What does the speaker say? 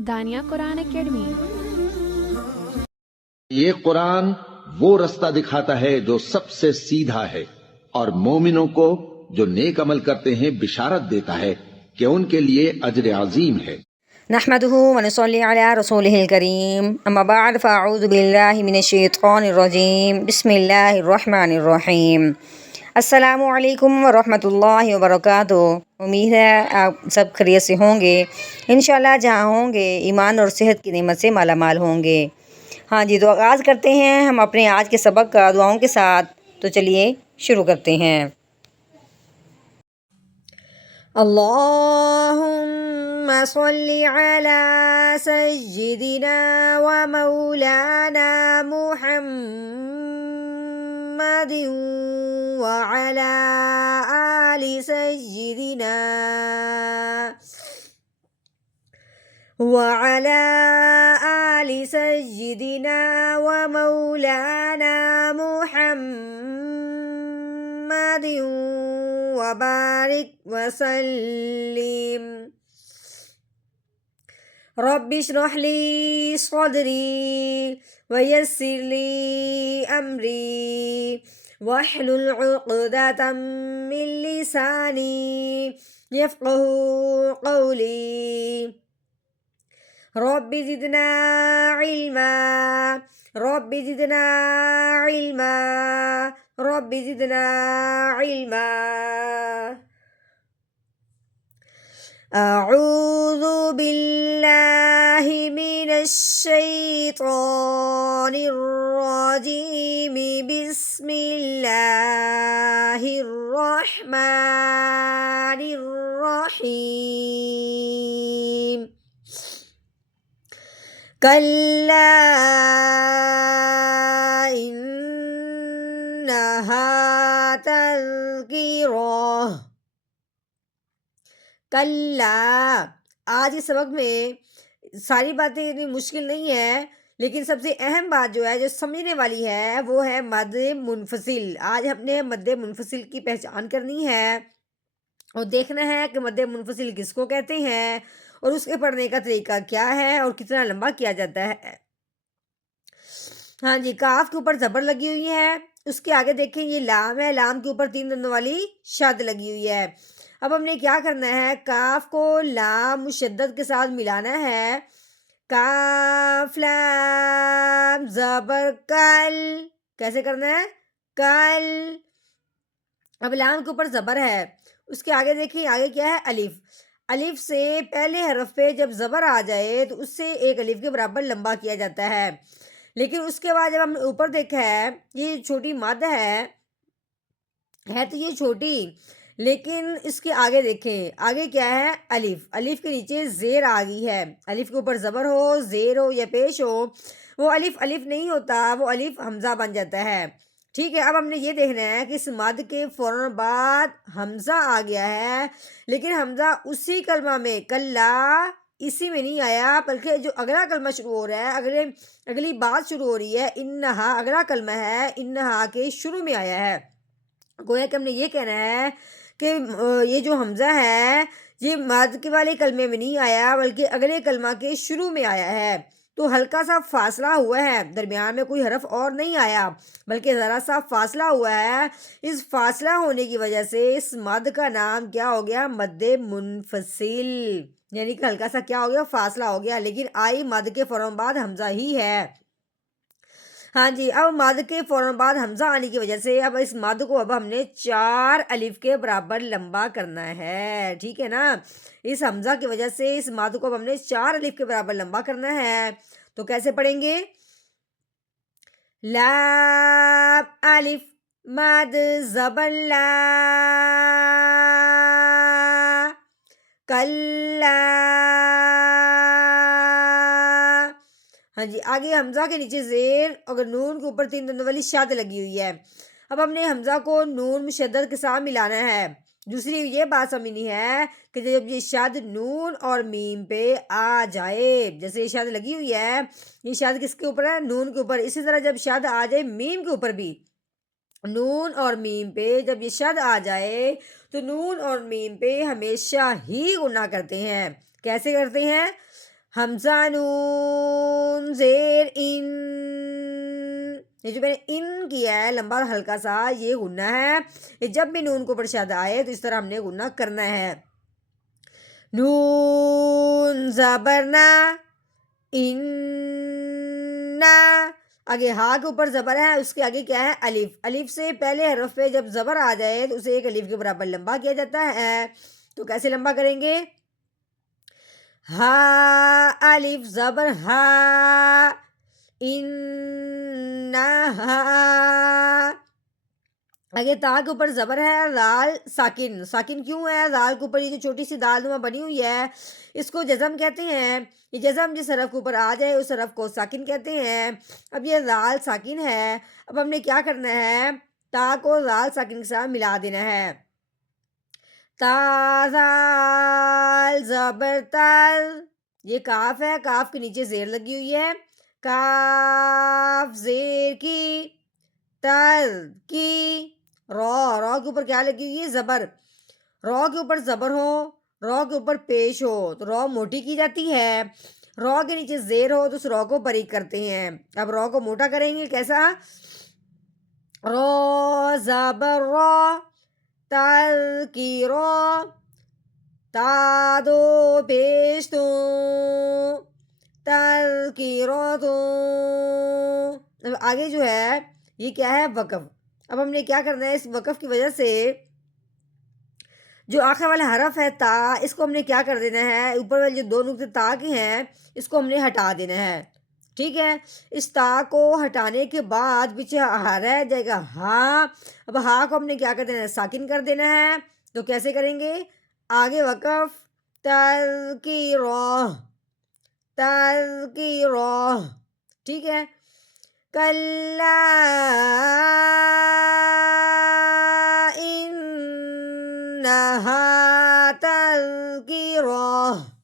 دانیہ قرآن academy. یہ قرآن وہ رستہ دکھاتا ہے جو سب سے سیدھا ہے، اور مومنوں کو جو نیک عمل کرتے ہیں بشارت دیتا ہے کہ ان کے لیے اجر عظیم ہے۔ نحمده ونصلي على رسوله الكريم اما بعد فاعوذ بالله من الشیطان الرجیم بسم اللہ الرحمن الرحیم۔ السلام علیکم ورحمۃ اللہ وبرکاتہ۔ امید ہے آپ سب خیریت سے ہوں گے، انشاءاللہ جہاں ہوں گے ایمان اور صحت کی نعمت سے مالا مال ہوں گے۔ ہاں جی، تو آغاز کرتے ہیں ہم اپنے آج کے سبق کا دعاؤں کے ساتھ۔ تو چلیے شروع کرتے ہیں۔ اللہم صلی علی سیدنا و مولانا محمد وعلی آل سیدنا و مولانا محمد وبارک وسلم۔ رب اشرح لی صدری ویسر لی امری واحلل عقدۃ من لسانی یفقہوا قولی۔ رب زدنا علما رب زدنا علما رب زدنا علما۔ اعوذ باللہ من الشیطان الرجیم بسم اللہ الرحمن الرحیم۔ کلا انہا تذکرہ۔ کلا، آج اس سبق میں ساری باتیں اتنی مشکل نہیں ہے، لیکن سب سے اہم بات جو ہے جو سمجھنے والی ہے وہ ہے مد منفصل۔ آج ہم نے مد منفصل کی پہچان کرنی ہے اور دیکھنا ہے کہ مد منفصل کس کو کہتے ہیں اور اس کے پڑھنے کا طریقہ کیا ہے اور کتنا لمبا کیا جاتا ہے۔ ہاں جی، کاف کے اوپر زبر لگی ہوئی ہے، اس کے آگے دیکھیں یہ لام ہے، لام کے اوپر 3 دندوں والی شد لگی ہوئی ہے۔ اب ہم نے کیا کرنا ہے، کاف کو لام مشدد کے ساتھ ملانا ہے۔ کاف لام زبر کل، کیسے کرنا ہے؟ کل۔ اب لام کے اوپر زبر ہے، اس کے آگے دیکھیں آگے کیا ہے؟ الف۔ الف سے پہلے حرف پہ جب زبر آ جائے تو اس سے ایک الف کے برابر لمبا کیا جاتا ہے، لیکن اس کے بعد جب ہم نے اوپر دیکھا ہے یہ چھوٹی مد ہے تو یہ چھوٹی، لیکن اس کے آگے دیکھیں آگے کیا ہے؟ الف۔ الف کے نیچے زیر آ گئی ہے، الف کے اوپر زبر ہو، زیر ہو یا پیش ہو، وہ الف الف نہیں ہوتا، وہ الف حمزہ بن جاتا ہے۔ ٹھیک ہے، اب ہم نے یہ دیکھنا ہے کہ اس مد کے فوراً بعد حمزہ آ گیا ہے، لیکن حمزہ اسی کلمہ میں کلا اسی میں نہیں آیا، بلکہ جو اگلا کلمہ شروع ہو رہا ہے، اگلی بات شروع ہو رہی ہے، انہا اگلا کلمہ ہے، انہا کے شروع میں آیا ہے۔ گویا کہ ہم نے یہ کہنا ہے کہ یہ جو حمزہ ہے یہ مد کے والے کلمے میں نہیں آیا بلکہ اگلے کلمہ کے شروع میں آیا ہے، تو ہلکا سا فاصلہ ہوا ہے، درمیان میں کوئی حرف اور نہیں آیا بلکہ ذرا سا فاصلہ ہوا ہے۔ اس فاصلہ ہونے کی وجہ سے اس مد کا نام کیا ہو گیا؟ مد منفصل، یعنی کہ ہلکا سا کیا ہو گیا؟ فاصلہ ہو گیا، لیکن آئی مد کے فوراً بعد حمزہ ہی ہے۔ ہاں جی، اب مد کے فوراً بعد حمزہ آنے کی وجہ سے اب اس مد کو اب ہم نے 4 الف کے برابر لمبا کرنا ہے۔ ٹھیک ہے نا، اس حمزہ کی وجہ سے اس مد کو اب ہم نے 4 الف کے برابر لمبا کرنا ہے، تو کیسے پڑھیں گے؟ لام الف مد زبر لا، کلا۔ ہاں جی، آگے حمزہ کے نیچے زیر اور نون کے اوپر 3 دندوں والی شد لگی ہوئی ہے۔ اب ہم نے حمزہ کو نون مشدد کے ساتھ ملانا ہے۔ دوسری یہ بات سمجھنی ہے کہ جب یہ شد نون اور میم پہ آ جائے، جیسے یہ شد لگی ہوئی ہے، یہ شد کس کے اوپر ہے؟ نون کے اوپر، اسی طرح جب شد آ جائے میم کے اوپر بھی نون اور میم پہ جب یہ شد آ جائے تو نون اور میم پہ ہمیشہ ہی غنہ کرتے ہیں. کیسے کرتے ہیں؟ حمزہ نون زیر ان، یہ جو میں نے ان کیا ہے لمبا ہلکا سا، یہ غنہ ہے. یہ جب بھی نون کو اوپر شد آئے تو اس طرح ہم نے غنہ کرنا ہے. نون زبر نا، ان، آگے ہا کے اوپر زبر ہے، اس کے آگے کیا ہے؟ الف. الف سے پہلے حرف پہ جب زبر آ جائے تو اسے ایک الف کے برابر لمبا کیا جاتا ہے. تو کیسے لمبا کریں گے؟ ہا الف زبر ہا، انہا. آگے تا کے اوپر زبر ہے، دال ساکن. ساکن کیوں ہے؟ دال کے اوپر یہ جو چھوٹی سی دال نما بنی ہوئی ہے اس کو جزم کہتے ہیں. یہ جزم جس حرف کے اوپر آ جائے اس حرف کو ساکن کہتے ہیں. اب یہ دال ساکن ہے، اب ہم نے کیا کرنا ہے؟ تا کو دال ساکن کے ساتھ ملا دینا ہے. تا دال زبر تل، یہ کاف ہے، کاف کے نیچے زیر لگی ہوئی ہے. کاف زیر کی، تل کی. رو کے اوپر کیا لگی ہوئی ہے؟ زبر. رو کے اوپر زبر ہو، رو کے اوپر پیش ہو تو رو موٹی کی جاتی ہے. رو کے نیچے زیر ہو تو اس رو کو باریک کرتے ہیں. اب رو کو موٹا کریں گے کیسا؟ رو زبر رو، تل کی رو، تا دو پیش تو، تل کی رو تو. اب آگے جو ہے یہ کیا ہے؟ وقف. اب ہم نے کیا کرنا ہے؟ اس وقف کی وجہ سے جو آخر والا حرف ہے تا، اس کو ہم نے کیا کر دینا ہے؟ اوپر والے جو دو نقطے تا کے ہیں اس کو ہم نے ہٹا دینا ہے. ٹھیک ہے، اس تا کو ہٹانے کے بعد پیچھے رہ جائے گا ہا. اب ہا کو ہم نے کیا کر دینا ہے؟ ساکن کر دینا ہے. تو کیسے کریں گے؟ آگے وقف، تل کی رو، تل کی رو. ٹھیک ہے. کلا انہا تذکرہ.